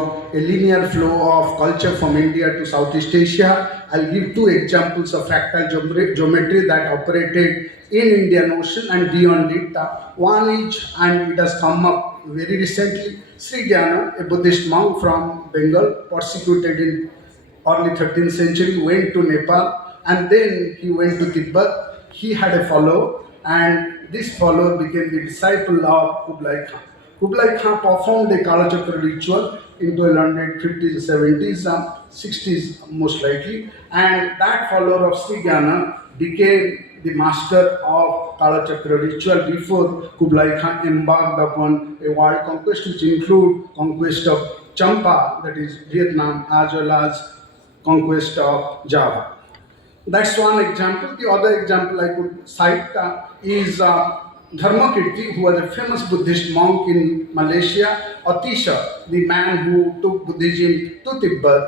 a linear flow of culture from India to Southeast Asia. I'll give two examples of fractal geometry that operated in Indian Ocean and beyond it. One is, and it has come up very recently, Sri, a Buddhist monk from Bengal, persecuted in early 13th century, went to Nepal and then he went to Tibet. He had a follower and this follower became the disciple of Kublai Khan. Kublai Khan performed a Kalachakra ritual in 1250s, 70s, 60s most likely, and that follower of Sri became the master of Kalachakra ritual before Kublai Khan embarked upon a world conquest which include conquest of Champa, that is Vietnam, as well as conquest of Java. That's one example. The other example I could cite is Dharmakirti, who was a famous Buddhist monk in Malaysia. Atisha, the man who took Buddhism to Tibet,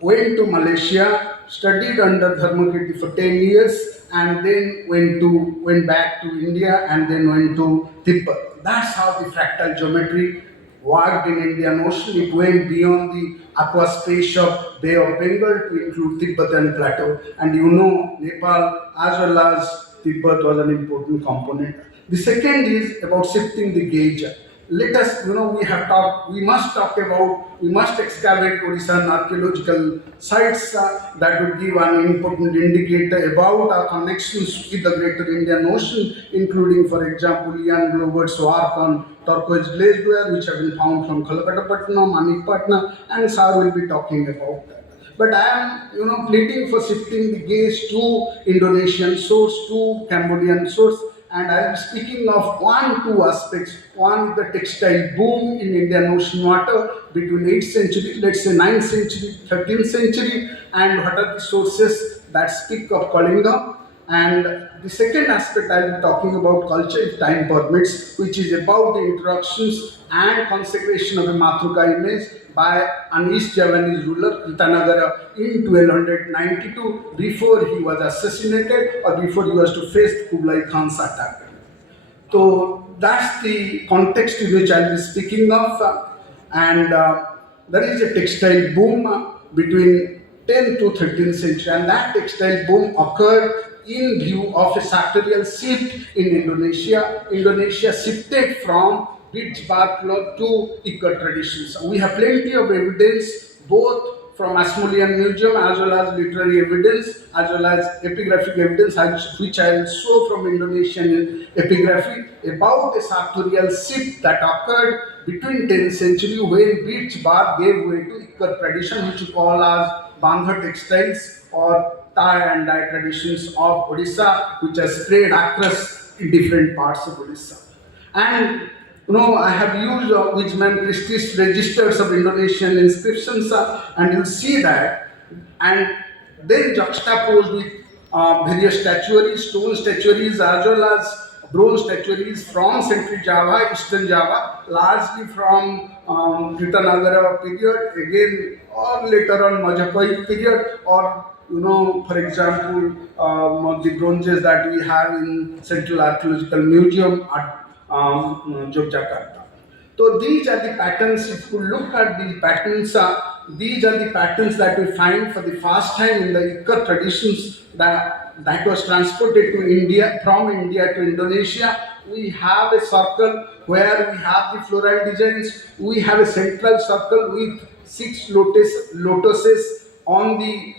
went to Malaysia, studied under Dharmakirti for 10 years, and then went back to India and then went to Tibet. That's how the fractal geometry worked in Indian Ocean. It went beyond the aquaspace of Bay of Bengal to include Tibetan plateau. And you know, Nepal as well as Tibet was an important component. The second is about shifting the gauge. Let us, we must excavate Odisha archaeological sites that would give an important indicator about our connections with the greater Indian Ocean, including, for example, Ian Glover's work on turquoise glazeware, which have been found from Kolkata-Patna, Manikpatna, and Sar will be talking about that. But I am, pleading for shifting the gaze to Indonesian source, to Cambodian source, and I am speaking of two aspects. One, the textile boom in Indian Ocean water between 8th century, let's say 9th century, 13th century, and what are the sources that speak of Kalinga. And the second aspect I'll be talking about culture, if time permits, which is about the introductions and consecration of a Matruka image by an East Javanese ruler, Vitanagara, in 1292, before he was assassinated or before he was to face Kublai Khan's attack. So that's the context in which I'll be speaking of. And there is a textile boom between 10th to 13th century, and that textile boom occurred in view of a sartorial shift in Indonesia. Indonesia shifted from beads bark cloth to ikat traditions. We have plenty of evidence both from Ashmolean Museum as well as literary evidence as well as epigraphic evidence which I will show from Indonesian epigraphy about a sartorial shift that occurred between 10th century when beads bark gave way to ikat tradition, which we call as Bandha textiles or tie and dye traditions of Odisha, which are spread across in different parts of Odisha. And I have used Wisman Christie's registers of Indonesian inscriptions, and you'll see that, and then juxtaposed with various statuaries, stone statuaries, as well as bronze statuaries from Central Java, Eastern Java, largely from Vitanagara period, again, or later on Majapahit period, or for example, the bronzes that we have in Central Archaeological Museum at Yogyakarta. So these are the patterns. If you look at the patterns, these are the patterns that we find for the first time in the ikat traditions that was transported to India, from India to Indonesia. We have a circle where we have the floral designs. We have a central circle with 6 lotuses on the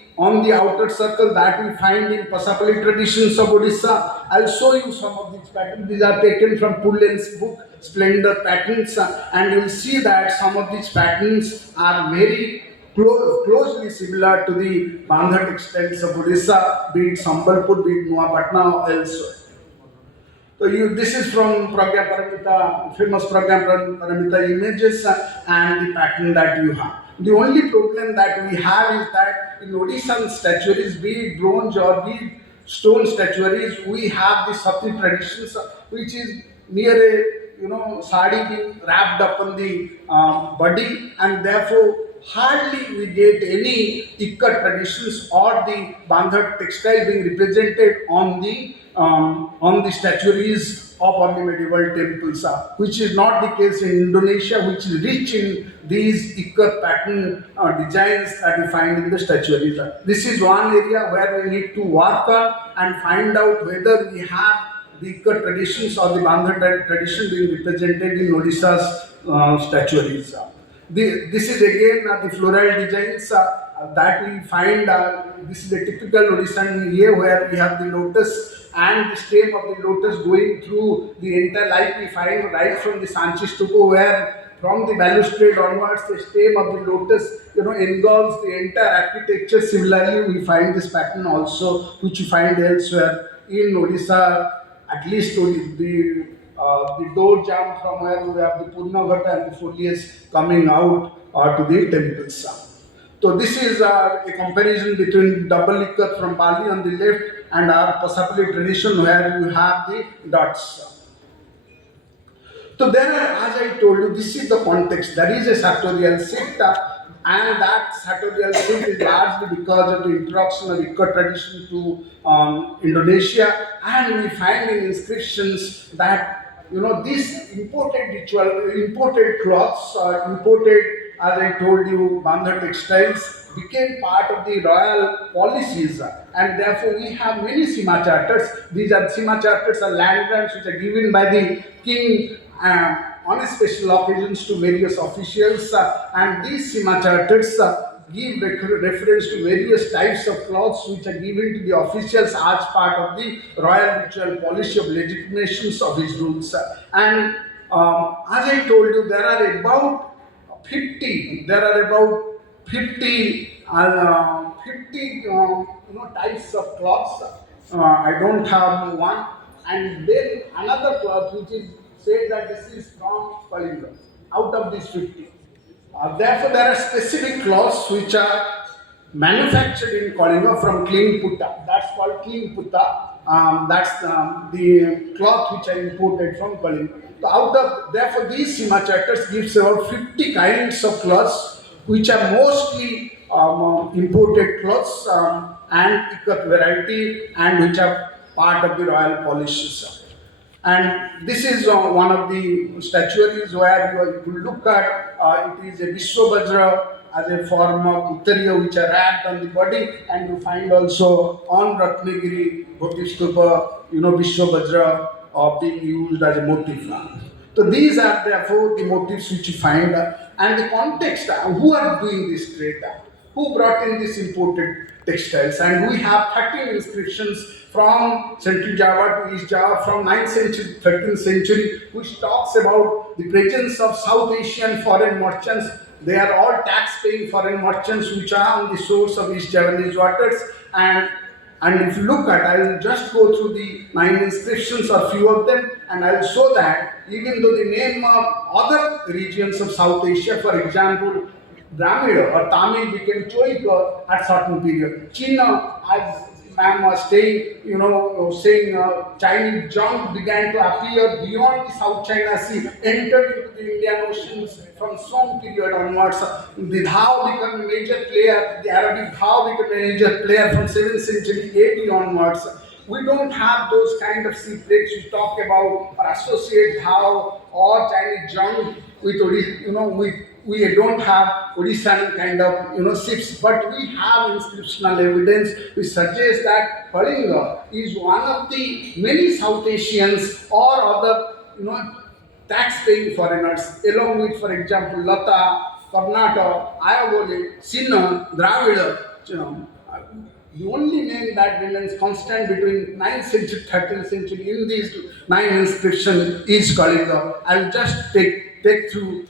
outer circle that we find in Pasapali traditions of Odisha. I'll show you some of these patterns. These are taken from Pullen's book, Splendor Patterns, and you'll see that some of these patterns are very closely similar to the Bandha textiles of Odisha, be it Sambalpur, be it Nuapatna or elsewhere. So this is from Pragya Paramita, famous Pragya Paramita images and the pattern that you have. The only problem that we have is that in Odishan statuaries, be it bronze or be it stone statuaries, we have the Sati traditions, which is near a saree being wrapped up on the body, and therefore hardly we get any ikat traditions or the bandhat textile being represented on the statuaries of early medieval temples, which is not the case in Indonesia, which is rich in these ikat pattern designs that we find in the statuaries. This is one area where we need to work on and find out whether we have the ikat traditions or the bandhat tradition being represented in Odisha's statuaries. This is again the floral designs that we find. This is a typical Odishan year where we have the lotus and the stem of the lotus going through the entire, like we find right from the Sanchi Stupa, where from the balustrade onwards the stem of the lotus engulfs the entire architecture. Similarly, we find this pattern also, which we find elsewhere in Odisha. At least the door jam from where we have the Purnavata and the foliage coming out to the temples. So this is a comparison between double ikat from Bali on the left and our Pasapali tradition where you have the dots. So there are, as I told you, this is the context. There is a sartorial shift, and that sartorial shift is largely because of the introduction of ikat tradition to Indonesia, and we find in inscriptions that these imported cloths, imported, as I told you, bandha textiles became part of the royal policies, and therefore we have many Sima charters. These are Sima charters are land grants which are given by the king on a special occasions to various officials, and these Sima charters give reference to various types of cloths which are given to the officials as part of the royal ritual policy of legitimations of his rules. And as I told you, there are about 50 types of cloths. I don't have one. And then another cloth which is said that this is from Kalinga, out of these 50. Therefore, there are specific cloths which are manufactured in Kalinga from clean putta. That's called clean putta. That's the cloth which are imported from Kalinga. So therefore, these Sima charters gives about 50 kinds of cloths which are mostly imported cloths and ikat variety, and which are part of the royal policies. And this is one of the statuaries where you look at, it is a viswavajra as a form of uttariya which are wrapped on the body, and you find also on Ratnagiri, Bhoti-stupa, viswavajra being used as a motif. So these are therefore the motifs which you find, and the context, who are doing this trade, who brought in these imported textiles. And we have 13 inscriptions from Central Java to East Java from 9th century, 13th century, which talks about the presence of South Asian foreign merchants. They are all tax-paying foreign merchants which are on the shores of East Javanese waters. And if you look at, I will just go through the 9 inscriptions or few of them, and I will show that even though the name of other regions of South Asia, for example, Dramida or Tamil became Choika at certain period. China, as ma'am was saying, Chinese junk began to appear beyond the South China Sea, entered into the Indian Oceans from Song period onwards. The Dhao became a major player, the Arabic Dhao became a major player from 7th century AD onwards. We don't have those kind of sea plates we talk about or associate Dhao or Chinese junk with we don't have Odishan kind of ships, but we have inscriptional evidence which suggests that Kalinga is one of the many South Asians or other tax-paying foreigners, along with, for example, Lata, Karnataka, Ayavoli, Sinna, Dravida. The only name that remains constant between 9th century, 13th century in these 9 inscriptions is Kalinga. I will just take through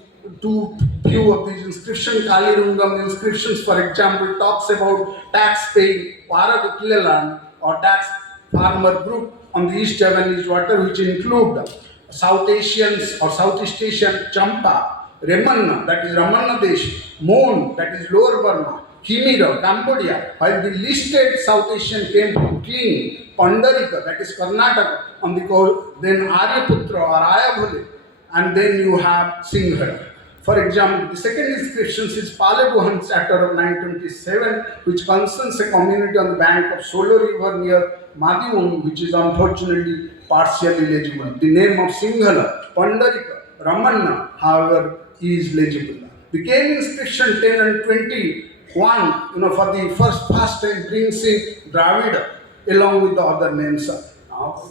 few of these inscriptions. Kalirungam inscriptions, for example, talks about tax-paying Paragukilalan or tax farmer group on the East Javanese water, which include South Asians or Southeast Asian Champa, Remanna, that is Ramanna Desh, Mon, that is Lower Burma, Khimera, Cambodia, while the listed South Asian came from Kling, Pandarika, that is Karnataka, on the coast, then Aryaputra or Ayavoli, and then you have Singhara. For example, the second inscription is Palebuhan Charter of 927, which concerns a community on the bank of Solo River near Madiun, which is unfortunately partially legible. The name of Singhala, Pandarika, Ramanna, however, is legible. The cave inscription 10 and 21, for the first time brings in Dravida along with the other names.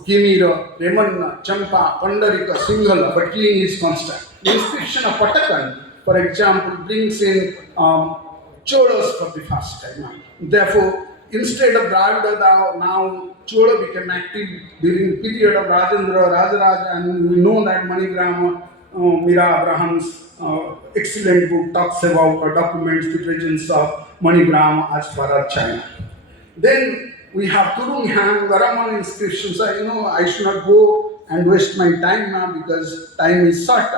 Kimira, Remanna, Champa, Pandarika, Singhala, but clean is constant. The inscription of Patakan, for example, brings in Cholas for the first time. Therefore, instead of Dravida, now Chola became active during the period of Rajendra, Rajaraja, and we know that Manigrama, Mira Abraham's excellent book talks about documents the presence of Manigrama as far as China. Then we have Turung Hang, Varaman inscriptions. I should not go and waste my time now because time is short.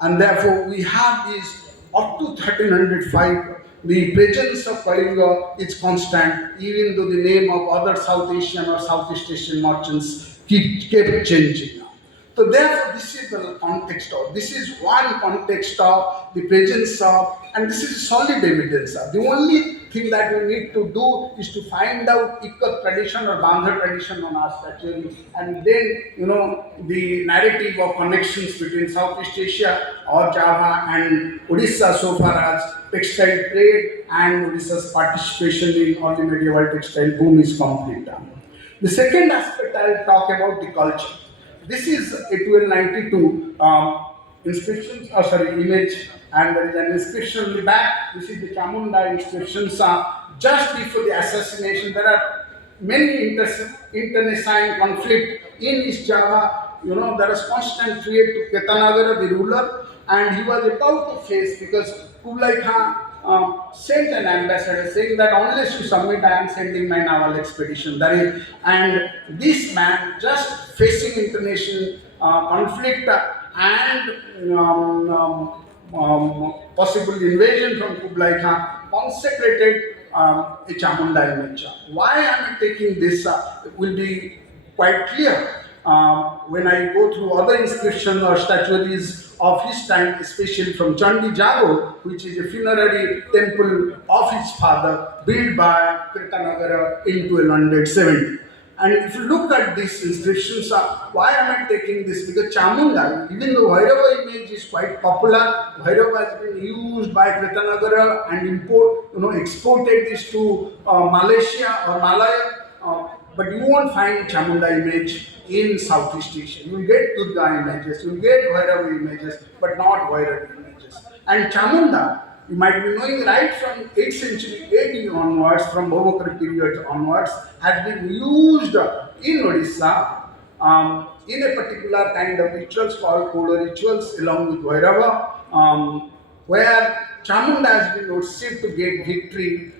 And therefore, we have these up to 1305. The presence of Kalinga is constant, even though the name of other South Asian or Southeast Asian merchants kept changing. So therefore, this is the context of, this is one context of the presence of, and this is solid evidence. The only thing that we need to do is to find out Ikat tradition or Bandha tradition on our statuary, and then, the narrative of connections between Southeast Asia or Java and Odisha so far as textile trade and Odisha's participation in early medieval textile boom is complete. The second aspect I will talk about the culture. This is a 1292 image, and there is an inscription on the back. This is the Chamunda inscriptions. Just before the assassination, there are many internecine conflict in East Java. There is constant threat to Ketanagara, the ruler, and he was about to face, because Kublai Khan sent an ambassador saying that unless you submit, I am sending my naval expedition. And this man, just facing international conflict and possible invasion from Kublai Khan, consecrated a Chamunda image. Why I am taking this will be quite clear. When I go through other inscriptions or statuaries of his time, especially from Chandi Jago, which is a funerary temple of his father, built by Kritanagara in 1270. And if you look at these inscriptions, why am I taking this? Because Chamunda, even though Bhairava image is quite popular, Bhairava has been used by Kritanagara and exported this to Malaysia or Malaya. But you won't find Chamunda image in Southeast Asia. You will get Durga images, you will get Bhairava images, but not Bhairava images. And Chamunda, you might be knowing right from 8th century AD onwards, from Bhavakara period onwards, has been used in Odisha in a particular kind of rituals called Kola rituals along with Bhairava, where Chamunda has been worshipped to get victory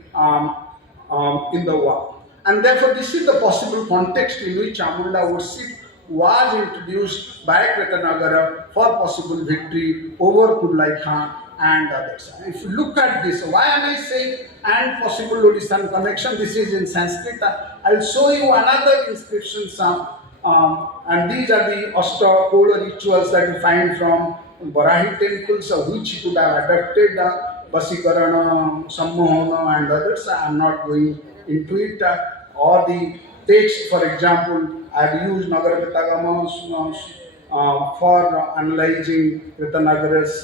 in the war. And therefore, this is the possible context in which Chamunda worship was introduced by Kritanagara for possible victory over Kublai Khan and others. If you look at this, why am I saying and possible Odishan connection? This is in Sanskrit. I will show you another inscription, and these are the Ashta Kola rituals that we find from Barahi temples, which could have adapted Vasikarana, Sammohana, and others. I am not going into it, or the text, for example, I have used Nagarapitagama for analyzing Kritanagara's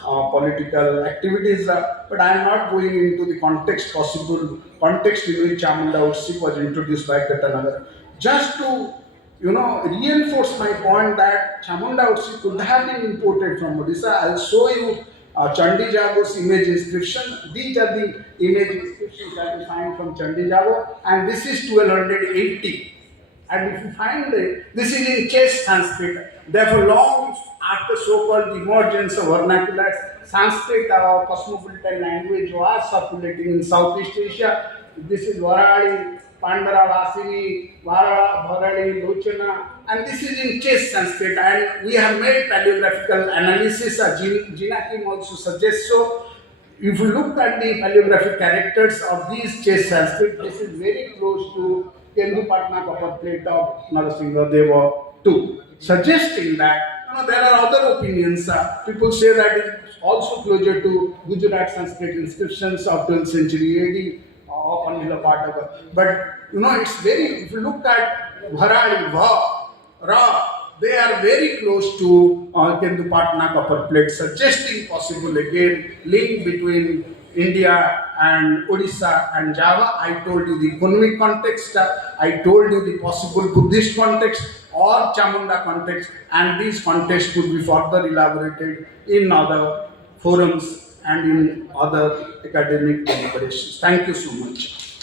political activities, but I am not going into the possible context in which Chamunda worship was introduced by Kritanagara. Just to reinforce my point that Chamunda worship could have been imported from Odisha, I will show you Chandi Jago's image inscription. These are the image inscriptions that we find from Chandi Jago, and this is 1280. And if you find this is in Chess Sanskrit. Therefore, long after so-called emergence of vernacular, Sanskrit, our cosmopolitan language, was circulating in Southeast Asia. This is Varali, Pandara, Vasini, Vara, Bharali, Lochana, and this is in Chess Sanskrit. And we have made paleographical analysis, Jina Kim also suggests so. If you look at the paleographic characters of these Chess Sanskrit, this is very close to Kendupatna copper plate of Narasimha Deva II, suggesting that no, there are other opinions. People say that it's also closer to Gujarat Sanskrit inscriptions of 12th century AD, often in the part of but it's very, if you look at Bharali, Va, Ra, they are very close to Kendu Patna copper plate, suggesting possible again link between India and Odisha and Java. I told you the economic context, I told you the possible Buddhist context or Chamunda context, and these contexts could be further elaborated in other forums and in other academic deliberations. Thank you so much.